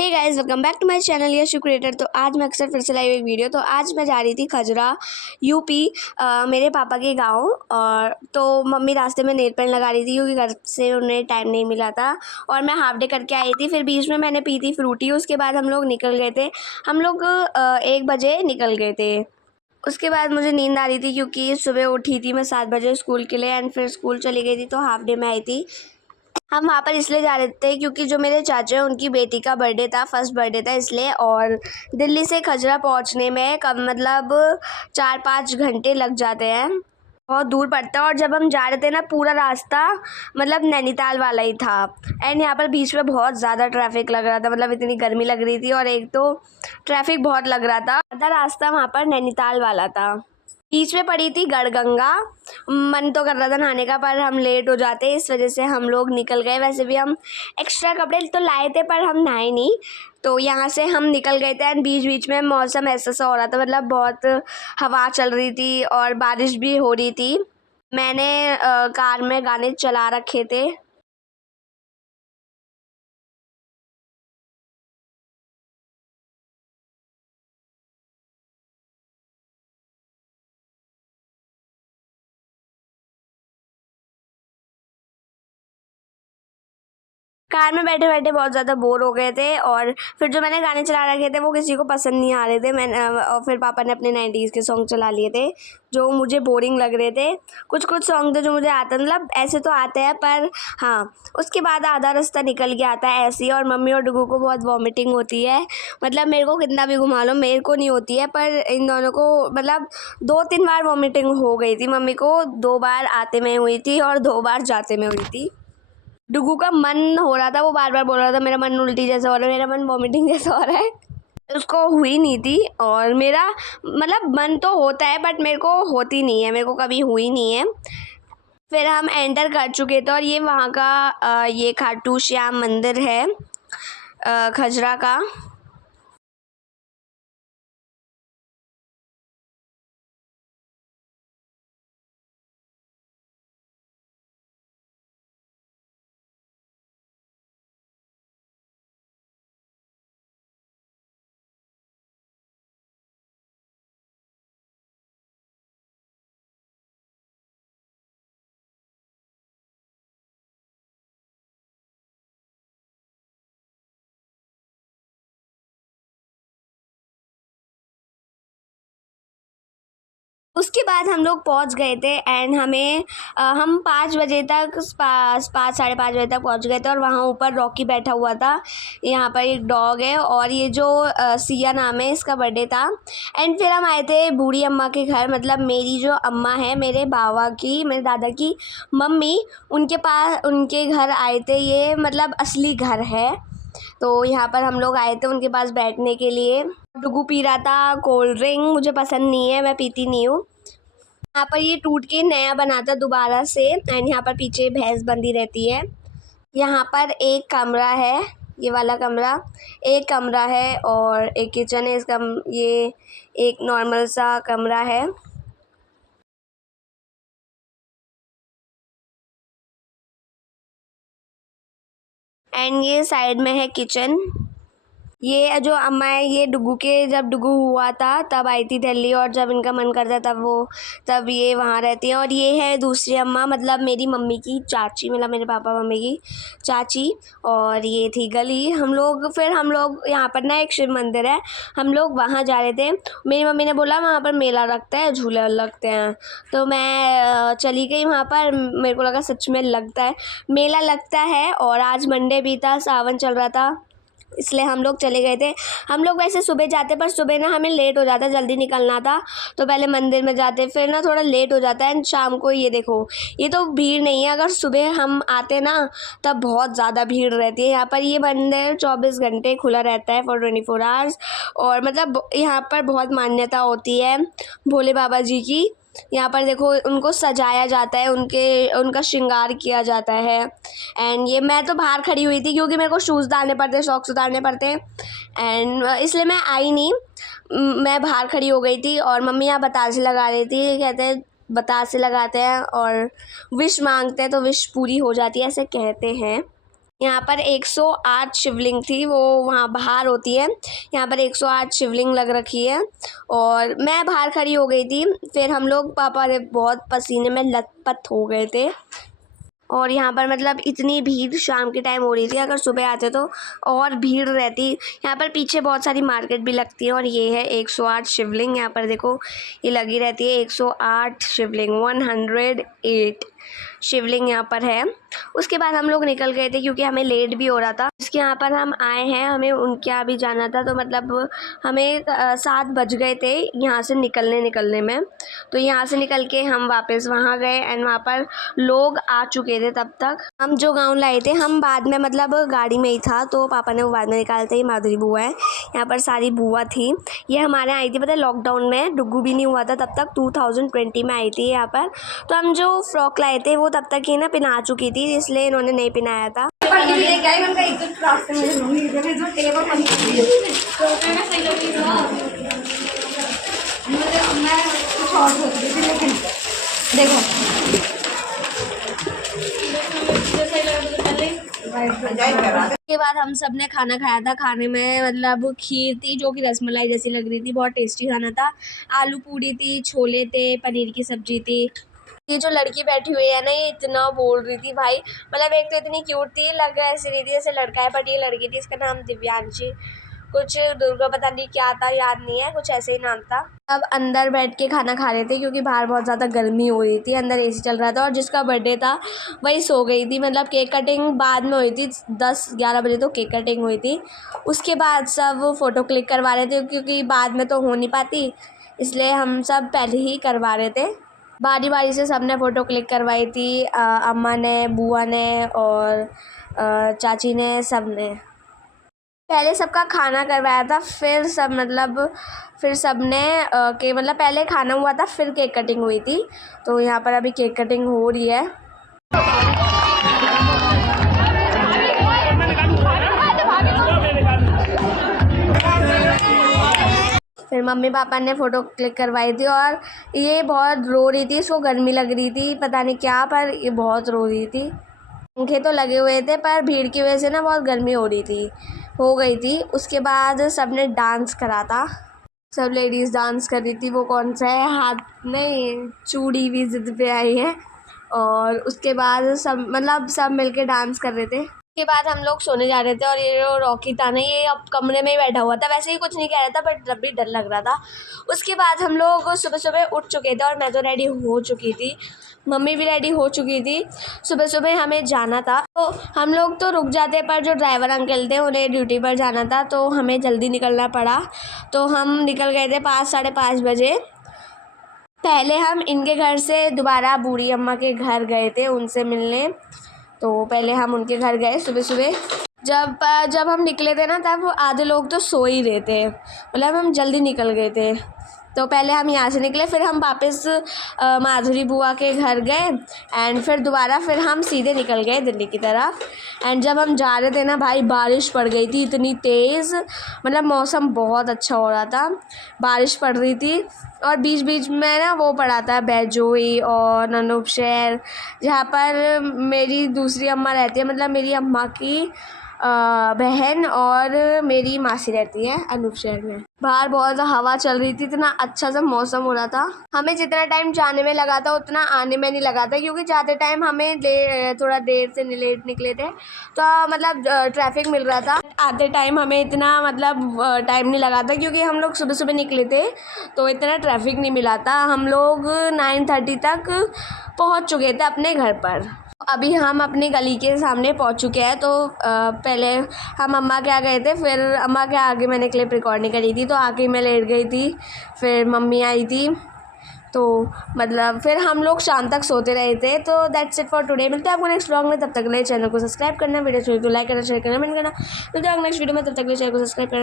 Hey guys, welcome back to my channel Yashu creator. तो आज मैं अक्सर फिर से लाई एक वीडियो। तो आज मैं जा रही थी खजरा यूपी, मेरे पापा के गांव। और तो मम्मी रास्ते में नेल पेंट लगा रही थी क्योंकि घर से उन्हें टाइम नहीं मिला था। और मैं हाफ डे करके आई थी। फिर बीच में मैंने पी थी फ्रूटी। उसके बाद हम लोग निकल गए थे। हम लोग 1 बजे निकल गए थे। उसके बाद मुझे नींद आ रही थी क्योंकि सुबह उठी थी मैं 7 बजे स्कूल के लिए। एंड फिर स्कूल चली गई थी तो हाफ डे में आई थी। हम वहाँ पर इसलिए जा रहे थे क्योंकि जो मेरे चाचा हैं उनकी बेटी का बर्थडे था, फर्स्ट बर्थडे था इसलिए। और दिल्ली से खजरा पहुँचने में कम मतलब 4-5 घंटे लग जाते हैं, बहुत दूर पड़ता है। और जब हम जा रहे थे ना, पूरा रास्ता मतलब नैनीताल वाला ही था। एंड यहाँ पर बीच में बहुत ज़्यादा ट्रैफिक लग रहा था, मतलब इतनी गर्मी लग रही थी और एक तो ट्रैफिक बहुत लग रहा था। आधा रास्ता वहाँ पर नैनीताल वाला था। बीच में पड़ी थी गढ़गंगा। मन तो कर रहा था नहाने का, पर हम लेट हो जाते, इस वजह से हम लोग निकल गए। वैसे भी हम एक्स्ट्रा कपड़े तो लाए थे पर हम नहाए नहीं, तो यहाँ से हम निकल गए थे। एंड बीच बीच में मौसम ऐसा सा हो रहा था, मतलब बहुत हवा चल रही थी और बारिश भी हो रही थी। मैंने कार में गाने चला रखे थे। कार में बैठे बैठे बहुत ज़्यादा बोर हो गए थे। और फिर जो मैंने गाने चला रखे थे वो किसी को पसंद नहीं आ रहे थे। और फिर पापा ने अपने 90s के सॉन्ग चला लिए थे जो मुझे बोरिंग लग रहे थे। कुछ कुछ सॉन्ग थे जो मुझे आता, मतलब ऐसे तो आते हैं पर हाँ। उसके बाद आधा रास्ता निकल के आता है ऐसे ही। और मम्मी और डुगू को बहुत वॉमिटिंग होती है, मतलब मेरे को कितना भी घुमा लो मेरे को नहीं होती है, पर इन दोनों को मतलब 2-3 बार वॉमिटिंग हो गई थी। मम्मी को 2 बार आते में हुई थी और 2 बार जाते में हुई थी। डुगू का मन हो रहा था, वो बार बार बोल रहा था मेरा मन उल्टी जैसा हो रहा है, मेरा मन वॉमिटिंग जैसा हो रहा है। उसको हुई नहीं थी और मेरा मतलब मन तो होता है बट मेरे को होती नहीं है, मेरे को कभी हुई नहीं है। फिर हम एंटर कर चुके थे और ये वहाँ का ये खाटू श्याम मंदिर है खजरा का। उसके बाद हम लोग पहुंच गए थे। एंड हमें हम 5 बजे तक 5-5:30 बजे तक पहुंच गए थे। और वहाँ ऊपर रॉकी बैठा हुआ था। यहाँ पर एक डॉग है और ये जो सिया नाम है, इसका बर्थडे था। एंड फिर हम आए थे बूढ़ी अम्मा के घर, मतलब मेरी जो अम्मा है, मेरे बाबा की, मेरे दादा की मम्मी, उनके पास उनके घर आए थे। ये मतलब असली घर है। तो यहाँ पर हम लोग आए थे उनके पास बैठने के लिए। डुगू पी रहा था कोल्ड ड्रिंक, मुझे पसंद नहीं है, मैं पीती नहीं हूँ। यहाँ पर ये टूट के नया बना था दोबारा से। एंड यहाँ पर पीछे भैंस बंधी रहती है। यहाँ पर एक कमरा है, ये वाला कमरा, एक कमरा है और एक किचन है। इसका ये एक नॉर्मल सा कमरा है। एंड ये साइड में है किचन। ये जो अम्मा है, ये डुगू के, जब डुगू हुआ था तब आई थी दिल्ली, और जब इनका मन करता है तब ये वहाँ रहती हैं। और ये है दूसरी अम्मा, मतलब मेरी मम्मी की चाची, मतलब मेरे पापा मम्मी की चाची। और ये थी गली। हम लोग यहाँ पर ना एक शिव मंदिर है, हम लोग वहाँ जा रहे थे। मेरी मम्मी ने बोला वहाँ पर मेला लगता है, झूले लगते हैं, तो मैं चली गई वहाँ पर। मेरे को लगा सच में लगता है, मेला लगता है। और आज मंडे भी था, सावन चल रहा था, इसलिए हम लोग चले गए थे। हम लोग वैसे सुबह जाते, पर सुबह ना हमें लेट हो जाता, जल्दी निकलना था, तो पहले मंदिर में जाते, फिर ना थोड़ा लेट हो जाता है। एंड शाम को ये देखो, ये तो भीड़ नहीं है, अगर सुबह हम आते ना तब बहुत ज़्यादा भीड़ रहती है यहाँ पर। ये मंदिर 24 घंटे खुला रहता है, फॉर 24 आवर्स। और मतलब यहाँ पर बहुत मान्यता होती है भोले बाबा जी की। यहाँ पर देखो उनको सजाया जाता है, उनका श्रृंगार किया जाता है। एंड ये मैं तो बाहर खड़ी हुई थी क्योंकि मेरे को शूज़ डालने पड़ते, सॉक्स उतारने पड़ते। एंड इसलिए मैं आई नहीं, मैं बाहर खड़ी हो गई थी। और मम्मी यहाँ बतासे लगा रही थी, कहते हैं बतासे लगाते हैं और विश मांगते हैं तो विश पूरी हो जाती है, ऐसे कहते हैं। यहाँ पर 108 शिवलिंग थी, वो वहाँ बाहर होती है। यहाँ पर 108 शिवलिंग लग रखी है और मैं बाहर खड़ी हो गई थी। फिर हम लोग पापा बहुत पसीने में लथपथ हो गए थे और यहाँ पर मतलब इतनी भीड़ शाम के टाइम हो रही थी, अगर सुबह आते तो और भीड़ रहती। यहाँ पर पीछे बहुत सारी मार्केट भी लगती है और ये है 108 शिवलिंग। यहाँ पर देखो ये लगी रहती है 108 शिवलिंग, 108 शिवलिंग यहाँ पर है। उसके बाद हम लोग निकल गए थे क्योंकि हमें लेट भी हो रहा था। इसके यहाँ पर हम आए हैं, हमें उनके यहाँ भी जाना था, तो मतलब हमें 7 बज गए थे यहाँ से निकलने में। तो यहाँ से निकल के हम वापस वहाँ गए एंड वहाँ पर लोग आ चुके थे। तब तक हम जो गाउन लाए थे हम बाद में मतलब गाड़ी में ही था, तो पापा ने वो बाद में निकालते ही। माधुरी बुआ है यहाँ पर, सारी बुआ थी। ये हमारे आई थी पता है लॉकडाउन में, डुग्गू भी नहीं हुआ था तब तक, 2020 में आई थी यहाँ पर। तो हम जो फ्रॉक लाए थे वो तब तक ही ना पिना चुकी थी, इसलिए इन्होंने नहीं पिनाया था। उसके बाद हम सब ने खाना खाया था। खाने में मतलब खीर थी जो कि रसमलाई जैसी लग रही थी, बहुत टेस्टी खाना था। आलू पूड़ी थी, छोले थे, पनीर की सब्जी थी। ये जो लड़की बैठी हुई है ना, ये इतना बोल रही थी भाई, मतलब एक तो इतनी क्यूट थी, लग ऐसी रही थी जैसे लड़का है, बट ये लड़की थी। इसका नाम दिव्यांशी कुछ, दुर्गा पता नहीं क्या था, याद नहीं है, कुछ ऐसे ही नाम था। अब अंदर बैठ के खाना खा रहे थे क्योंकि बाहर बहुत ज़्यादा गर्मी हो रही थी, अंदर एसी चल रहा था। और जिसका बर्थडे था वही सो गई थी, मतलब केक कटिंग बाद में हुई थी, 10-11 बजे तो केक कटिंग हुई थी। उसके बाद सब फ़ोटो क्लिक करवा रहे थे क्योंकि बाद में तो हो नहीं पाती, इसलिए हम सब पहले ही करवा रहे थे। बारी बारी से सब ने फ़ोटो क्लिक करवाई थी, अम्मा ने, बुआ ने और चाची ने, सब ने। पहले सबका खाना करवाया था, फिर सब मतलब फिर सब ने के मतलब पहले खाना हुआ था फिर केक कटिंग हुई थी। तो यहाँ पर अभी केक कटिंग हो रही है। फिर मम्मी पापा ने फ़ोटो क्लिक करवाई थी और ये बहुत रो रही थी, इसको गर्मी लग रही थी पता नहीं क्या, पर ये बहुत रो रही थी। पंखे तो लगे हुए थे पर भीड़ की वजह से ना बहुत गर्मी हो गई थी। उसके बाद सब ने डांस करा था, सब लेडीज़ डांस कर रही थी। वो कौन सा है, हाथ नहीं चूड़ी भी ज़िद पे आई है। और उसके बाद सब मतलब सब मिलके डांस कर रहे थे। उसके बाद हम लोग सोने जा रहे थे और ये जो रॉकी था ना, ये अब कमरे में ही बैठा हुआ था, वैसे ही कुछ नहीं कह रहा था बट तब भी डर लग रहा था। उसके बाद हम लोग सुबह सुबह उठ चुके थे और मैं तो रेडी हो चुकी थी, मम्मी भी रेडी हो चुकी थी। सुबह सुबह हमें जाना था, तो हम लोग तो रुक जाते पर जो ड्राइवर अंकल थे उन्हें ड्यूटी पर जाना था, तो हमें जल्दी निकलना पड़ा। तो हम निकल गए थे 5-5:30 बजे। पहले हम इनके घर से दोबारा बूढ़ी अम्मा के घर गए थे उनसे मिलने, तो पहले हम उनके घर गए सुबह सुबह। जब हम निकले थे ना तब आधे लोग तो सो ही रहे थे, मतलब हम जल्दी निकल गए थे। तो पहले हम यहाँ से निकले, फिर हम वापस माधुरी बुआ के घर गए एंड फिर दोबारा फिर हम सीधे निकल गए दिल्ली की तरफ। एंड जब हम जा रहे थे ना भाई, बारिश पड़ गई थी इतनी तेज़, मतलब मौसम बहुत अच्छा हो रहा था, बारिश पड़ रही थी। और बीच बीच में ना वो पड़ा था बैजोई और ननूप शहर, जहाँ पर मेरी दूसरी अम्मा रहती है, मतलब मेरी अम्मा की बहन और मेरी मासी रहती है अनूप शहर में। बाहर बहुत हवा चल रही थी, इतना अच्छा सा मौसम हो रहा था। हमें जितना टाइम जाने में लगा था उतना आने में नहीं लगा था, क्योंकि जाते टाइम हमें थोड़ा देर से लेट निकले थे, तो मतलब ट्रैफिक मिल रहा था। आते टाइम हमें इतना मतलब टाइम नहीं लगा था क्योंकि हम लोग सुबह सुबह निकले थे, तो इतना ट्रैफिक नहीं मिला था। हम लोग 9:30 तक पहुंच चुके थे अपने घर पर। अभी हम अपनी गली के सामने पहुंच चुके हैं। तो पहले हम अम्मा के यहाँ गए थे, फिर अम्मा के आगे मैंने क्लिप रिकॉर्डिंग करी थी, तो आके मैं लेट गई थी। फिर मम्मी आई थी, तो मतलब फिर हम लोग शाम तक सोते रहे थे। तो दैट्स इट फॉर टुडे। मिलते हैं आपको नेक्स्ट व्लॉग में, तब तक के लिए चैनल को सब्सक्राइब करना, वीडियो चाहिए तो लाइक करना, शेयर करना, कमेंट करना। मिलते हैं नेक्स्ट वीडियो में, तब तक के लिए चैनल को सब्सक्राइब करना।